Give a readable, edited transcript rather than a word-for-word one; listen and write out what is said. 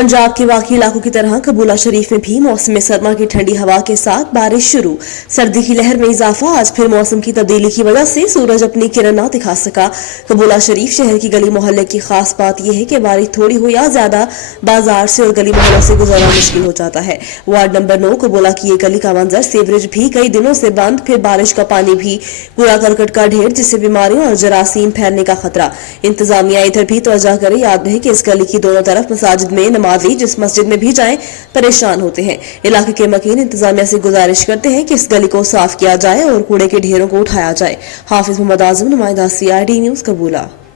पंजाब के बाकी इलाकों की तरह कबूला शरीफ में भी मौसम सरमा की ठंडी हवा के साथ बारिश शुरू। सर्दी की लहर में इजाफा। आज फिर मौसम की तब्दीली की वजह से सूरज अपनी किरण न दिखा सका। कबूला शरीफ शहर की गली मोहल्ले की खास बात यह है कि बारिश थोड़ी हो या ज्यादा, बाजार से और गली मोहल्ला से गुजरना मुश्किल हो जाता है। वार्ड नंबर 9 कबूला की ये गली का मंजर सीवरेज भी कई दिनों से बंद, फिर बारिश का पानी भी, कूड़ा करकट का ढेर, जिससे बीमारियों और जरासीम फैलने का खतरा। इंतजामिया इधर भी तवज्जो करे। याद रहे कि इस गली की दोनों तरफ मसाजिद में नमाजी जिस मस्जिद में भी जाएं परेशान होते हैं। इलाके के मकीन इंतजामिया से गुजारिश करते हैं कि इस गली को साफ किया जाए और कूड़े के ढेरों को उठाया जाए। हाफिज मोहम्मद आजम, नुमाइंदा CID न्यूज, कबूला।